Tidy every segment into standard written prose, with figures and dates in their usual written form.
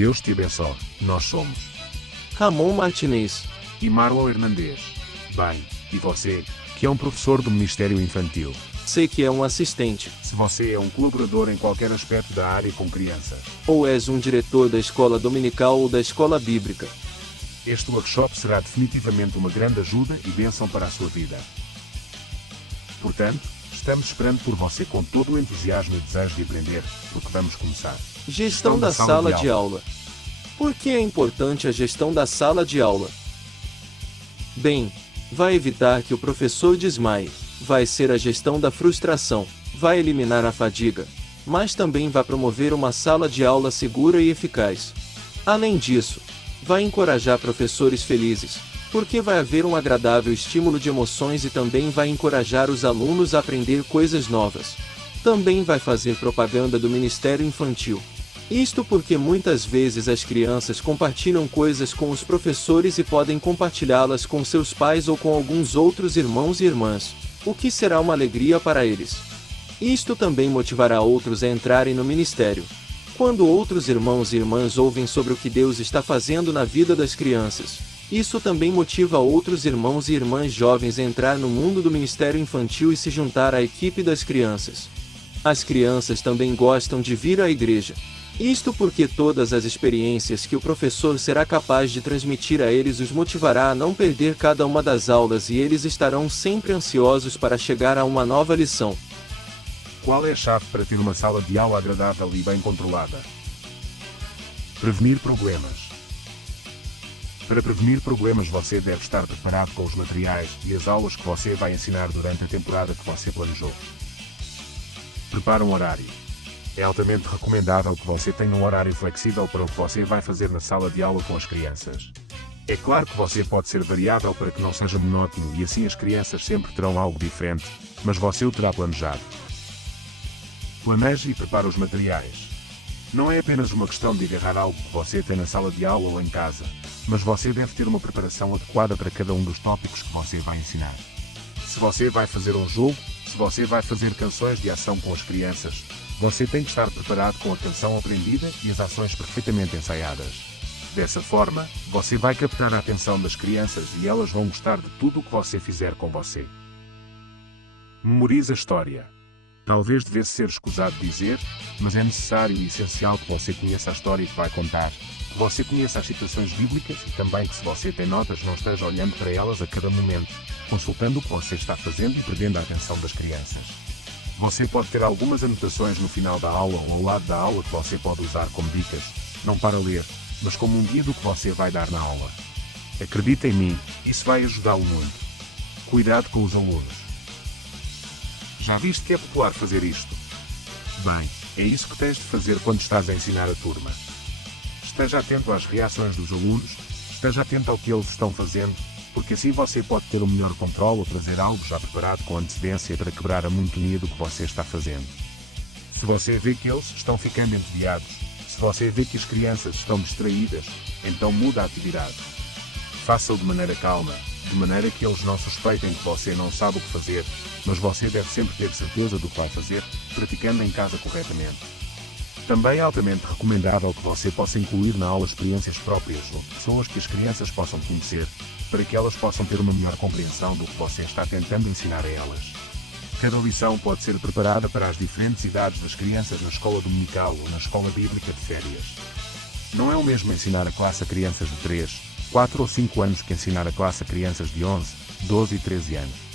Deus te abençoe. Nós somos Ramon Martinez. e Marlon Hernandes. Bem, e você, que é um professor do Ministério Infantil? Sei que é um assistente. Se você é um colaborador em qualquer aspecto da área com crianças, Ou és um diretor da escola dominical ou da escola bíblica. este workshop será definitivamente uma grande ajuda e bênção para a sua vida. Portanto, estamos esperando por você com todo o entusiasmo e desejo de aprender, porque vamos começar. Gestão da sala de aula. Por que é importante a gestão da sala de aula? Bem, vai evitar que o professor desmaie, vai ser a gestão da frustração, vai eliminar a fadiga, mas também vai promover uma sala de aula segura e eficaz. Além disso, vai encorajar professores felizes, porque vai haver um agradável estímulo de emoções e também vai encorajar os alunos a aprender coisas novas. Também vai fazer propaganda do Ministério Infantil. Isto porque muitas vezes as crianças compartilham coisas com os professores e podem compartilhá-las com seus pais ou com alguns outros irmãos e irmãs, o que será uma alegria para eles. Isto também motivará outros a entrarem no ministério. Quando outros irmãos e irmãs ouvem sobre o que Deus está fazendo na vida das crianças, isso também motiva outros irmãos e irmãs jovens a entrar no mundo do ministério infantil e se juntar à equipe das crianças. As crianças também gostam de vir à igreja. Isto porque todas as experiências que o professor será capaz de transmitir a eles os motivará a não perder cada uma das aulas e eles estarão sempre ansiosos para chegar a uma nova lição. Qual é a chave para ter uma sala de aula agradável e bem controlada? Prevenir problemas. Para prevenir problemas você deve estar preparado com os materiais e as aulas que você vai ensinar durante a temporada que você planejou. Prepare um horário. É altamente recomendável que você tenha um horário flexível para o que você vai fazer na sala de aula com as crianças. É claro que você pode ser variável para que não seja monótono e assim as crianças sempre terão algo diferente, mas você o terá planejado. Planeje e prepare os materiais. Não é apenas uma questão de agarrar algo que você tem na sala de aula ou em casa, mas você deve ter uma preparação adequada para cada um dos tópicos que você vai ensinar. Se você vai fazer um jogo, se você vai fazer canções de ação com as crianças, você tem que estar preparado com a canção aprendida e as ações perfeitamente ensaiadas. Dessa forma, você vai captar a atenção das crianças e elas vão gostar de tudo o que você fizer com você. Memorize a história. Talvez devesse ser escusado dizer, mas é necessário e essencial que você conheça a história que vai contar, que você conheça as citações bíblicas e também que se você tem notas não esteja olhando para elas a cada momento, consultando o que você está fazendo e perdendo a atenção das crianças. Você pode ter algumas anotações no final da aula ou ao lado da aula que você pode usar como dicas, não para ler, mas como um guia do que você vai dar na aula. Acredita em mim, isso vai ajudá-lo muito. Cuidado com os alunos. Já viste que é popular fazer isto? Bem, é isso que tens de fazer quando estás a ensinar a turma. Esteja atento às reações dos alunos, esteja atento ao que eles estão fazendo, porque assim você pode ter o melhor controle ou trazer algo já preparado com antecedência para quebrar a monotonia do que você está fazendo. Se você vê que eles estão ficando entediados, se você vê que as crianças estão distraídas, então muda a atividade. Faça-o de maneira calma, de maneira que eles não suspeitem que você não sabe o que fazer, mas você deve sempre ter certeza do que vai fazer, praticando em casa corretamente. Também é altamente recomendável que você possa incluir na aula experiências próprias ou pessoas que as crianças possam conhecer, para que elas possam ter uma melhor compreensão do que você está tentando ensinar a elas. Cada lição pode ser preparada para as diferentes idades das crianças na escola dominical ou na escola bíblica de férias. Não é o mesmo ensinar a classe a crianças de 3, 4 ou 5 anos que ensinar a classe a crianças de 11, 12 e 13 anos.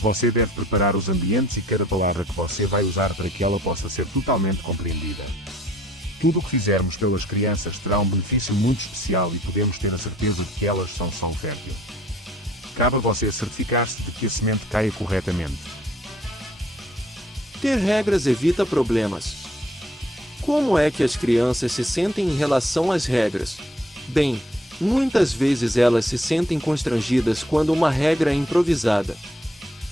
Você deve preparar os ambientes e cada palavra que você vai usar para que ela possa ser totalmente compreendida. Tudo o que fizermos pelas crianças terá um benefício muito especial e podemos ter a certeza de que elas são solo fértil. Cabe a você certificar-se de que a semente caia corretamente. Ter regras evita problemas. Como é que as crianças se sentem em relação às regras? Bem, muitas vezes elas se sentem constrangidas quando uma regra é improvisada.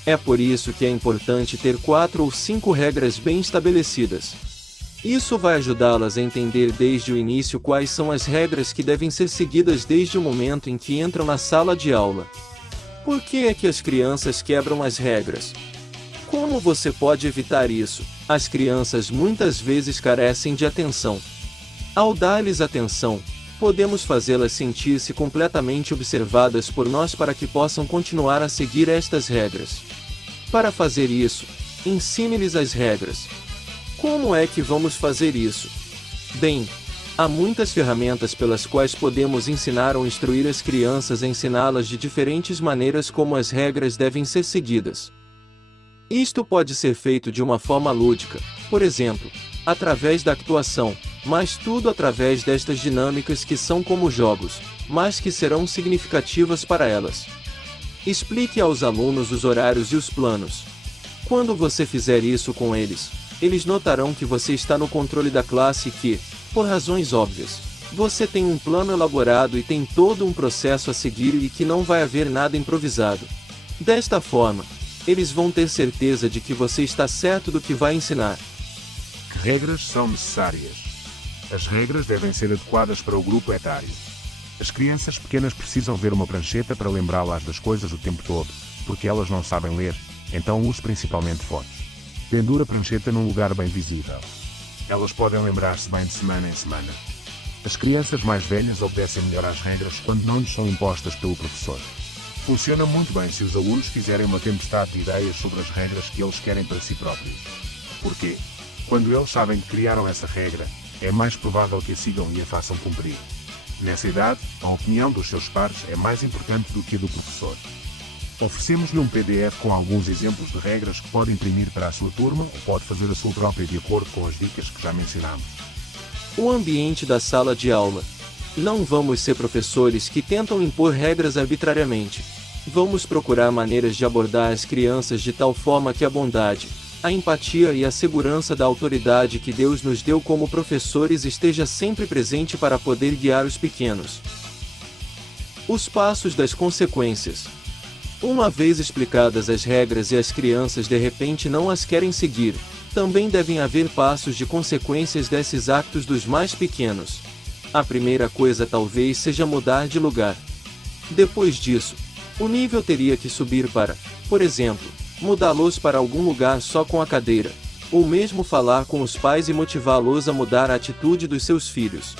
É por isso que é importante ter 4 ou 5 regras bem estabelecidas. Isso vai ajudá-las a entender desde o início quais são as regras que devem ser seguidas desde o momento em que entram na sala de aula. Por que é que as crianças quebram as regras? Como você pode evitar isso? As crianças muitas vezes carecem de atenção. Ao dar-lhes atenção, podemos fazê-las sentir-se completamente observadas por nós para que possam continuar a seguir estas regras. Para fazer isso, ensine-lhes as regras. Como é que vamos fazer isso? Bem, há muitas ferramentas pelas quais podemos ensinar ou instruir as crianças a ensiná-las de diferentes maneiras como as regras devem ser seguidas. Isto pode ser feito de uma forma lúdica, por exemplo, através da actuação, mas tudo através destas dinâmicas que são como jogos, mas que serão significativas para elas. Explique aos alunos os horários e os planos. Quando você fizer isso com eles, eles notarão que você está no controle da classe e que, por razões óbvias, você tem um plano elaborado e tem todo um processo a seguir e que não vai haver nada improvisado. Desta forma, eles vão ter certeza de que você está certo do que vai ensinar. Que regras são necessárias? As regras devem ser adequadas para o grupo etário. As crianças pequenas precisam ver uma prancheta para lembrá-las das coisas o tempo todo, porque elas não sabem ler, então use principalmente fotos. Pendura a prancheta num lugar bem visível. Elas podem lembrar-se bem de semana em semana. As crianças mais velhas obedecem melhor às regras quando não lhes são impostas pelo professor. Funciona muito bem se os alunos fizerem uma tempestade de ideias sobre as regras que eles querem para si próprios. Porquê? Quando eles sabem que criaram essa regra, é mais provável que a sigam e a façam cumprir. Nessa idade, a opinião dos seus pares é mais importante do que a do professor. Oferecemos-lhe um PDF com alguns exemplos de regras que pode imprimir para a sua turma ou pode fazer a sua própria de acordo com as dicas que já mencionamos. O ambiente da sala de aula. Não vamos ser professores que tentam impor regras arbitrariamente. Vamos procurar maneiras de abordar as crianças de tal forma que a bondade, a empatia e a segurança da autoridade que Deus nos deu como professores esteja sempre presente para poder guiar os pequenos. Os passos das consequências. Uma vez explicadas as regras e as crianças de repente não as querem seguir, também devem haver passos de consequências desses actos dos mais pequenos. A primeira coisa talvez seja mudar de lugar. Depois disso, o nível teria que subir para, por exemplo, mudá-los para algum lugar só com a cadeira, ou mesmo falar com os pais e motivá-los a mudar a atitude dos seus filhos.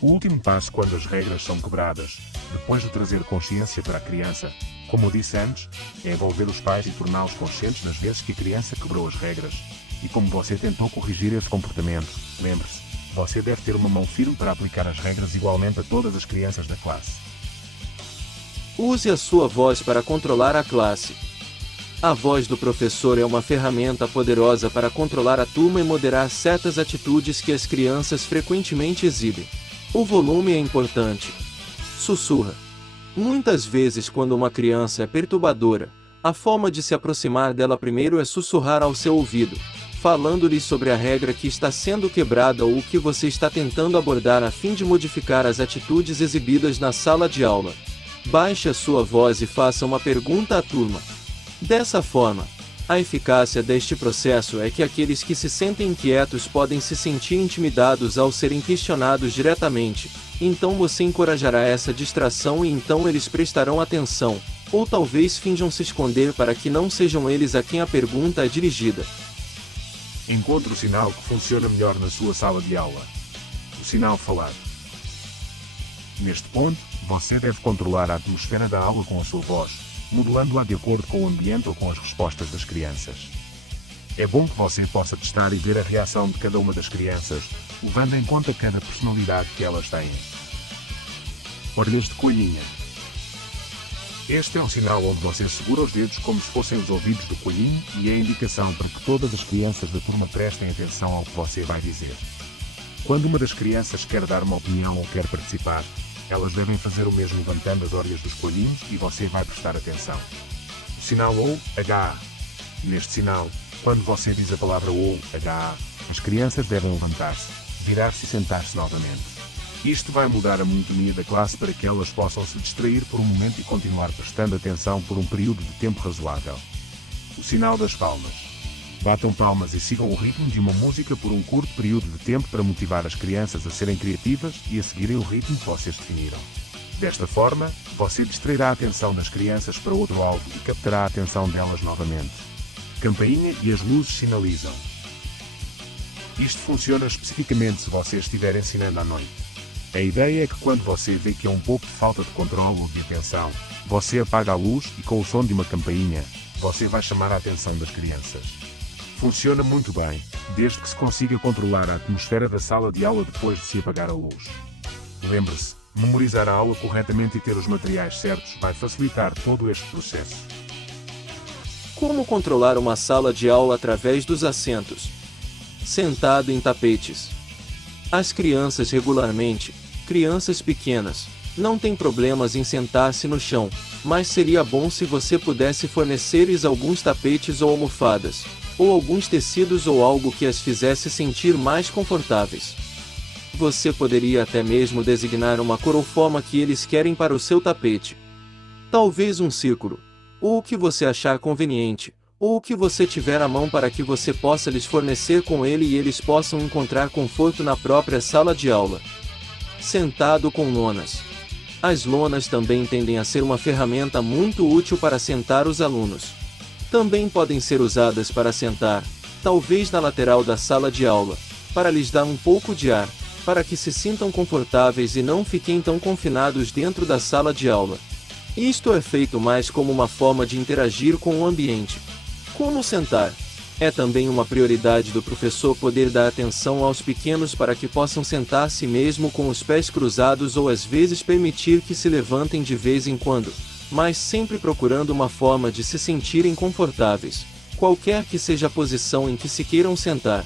O último passo quando as regras são quebradas, depois de trazer consciência para a criança, como disse antes, é envolver os pais e torná-los conscientes das vezes que a criança quebrou as regras, e como você tentou corrigir esse comportamento. Lembre-se, você deve ter uma mão firme para aplicar as regras igualmente a todas as crianças da classe. Use a sua voz para controlar a classe. A voz do professor é uma ferramenta poderosa para controlar a turma e moderar certas atitudes que as crianças frequentemente exibem. O volume é importante. Sussurra. Muitas vezes, quando uma criança é perturbadora, a forma de se aproximar dela primeiro é sussurrar ao seu ouvido, falando-lhe sobre a regra que está sendo quebrada ou o que você está tentando abordar a fim de modificar as atitudes exibidas na sala de aula. Baixe a sua voz e faça uma pergunta à turma. Dessa forma, a eficácia deste processo é que aqueles que se sentem inquietos podem se sentir intimidados ao serem questionados diretamente, então você encorajará essa distração e então eles prestarão atenção, ou talvez finjam se esconder para que não sejam eles a quem a pergunta é dirigida. Encontre o sinal que funciona melhor na sua sala de aula. O sinal falado. Neste ponto, você deve controlar a atmosfera da aula com a sua voz, modelando-a de acordo com o ambiente ou com as respostas das crianças. É bom que você possa testar e ver a reação de cada uma das crianças, levando em conta cada personalidade que elas têm. Orelhas de coelhinha. Este é um sinal onde você segura os dedos como se fossem os ouvidos do coelhinho e é a indicação para que todas as crianças da turma prestem atenção ao que você vai dizer. Quando uma das crianças quer dar uma opinião ou quer participar, elas devem fazer o mesmo levantando as orelhas dos coelhinhos e você vai prestar atenção. O sinal OHA. Neste sinal, quando você diz a palavra OHA, as crianças devem levantar-se, virar-se e sentar-se novamente. Isto vai mudar a monotonia da classe para que elas possam se distrair por um momento e continuar prestando atenção por um período de tempo razoável. O sinal das palmas. Batam palmas e sigam o ritmo de uma música por um curto período de tempo para motivar as crianças a serem criativas e a seguirem o ritmo que vocês definiram. Desta forma, você distrairá a atenção das crianças para outro alvo e captará a atenção delas novamente. Campainha e as luzes sinalizam. Isto funciona especificamente se você estiver ensinando à noite. A ideia é que quando você vê que é um pouco de falta de controle ou de atenção, você apaga a luz e com o som de uma campainha, você vai chamar a atenção das crianças. Funciona muito bem, desde que se consiga controlar a atmosfera da sala de aula depois de se apagar a luz. Lembre-se, memorizar a aula corretamente e ter os materiais certos vai facilitar todo este processo. Como controlar uma sala de aula através dos assentos? Sentado em tapetes. As crianças regularmente, crianças pequenas, não têm problemas em sentar-se no chão, mas seria bom se você pudesse fornecer-lhes alguns tapetes ou almofadas, ou alguns tecidos ou algo que as fizesse sentir mais confortáveis. Você poderia até mesmo designar uma cor ou forma que eles querem para o seu tapete. Talvez um círculo, ou o que você achar conveniente, ou o que você tiver à mão para que você possa lhes fornecer com ele e eles possam encontrar conforto na própria sala de aula. Sentado com lonas. As lonas também tendem a ser uma ferramenta muito útil para sentar os alunos. Também podem ser usadas para sentar, talvez na lateral da sala de aula, para lhes dar um pouco de ar, para que se sintam confortáveis e não fiquem tão confinados dentro da sala de aula. Isto é feito mais como uma forma de interagir com o ambiente. Como sentar? É também uma prioridade do professor poder dar atenção aos pequenos para que possam sentar-se mesmo com os pés cruzados ou às vezes permitir que se levantem de vez em quando, mas sempre procurando uma forma de se sentirem confortáveis, qualquer que seja a posição em que se queiram sentar.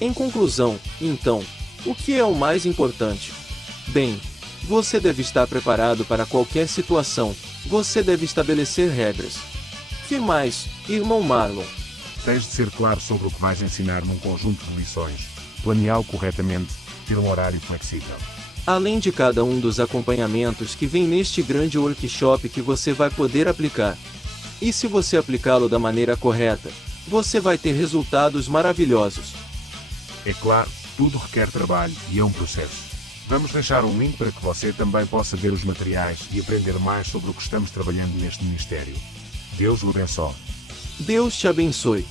Em conclusão, então, o que é o mais importante? Bem, você deve estar preparado para qualquer situação, você deve estabelecer regras. Que mais, irmão Marlon? Tens de ser claro sobre o que vais ensinar num conjunto de lições, planeá-lo corretamente, ter um horário flexível. Além de cada um dos acompanhamentos que vem neste grande workshop que você vai poder aplicar. E se você aplicá-lo da maneira correta, você vai ter resultados maravilhosos. É claro, tudo requer trabalho e é um processo. Vamos deixar um link para que você também possa ver os materiais e aprender mais sobre o que estamos trabalhando neste ministério. Deus o abençoe. Deus te abençoe.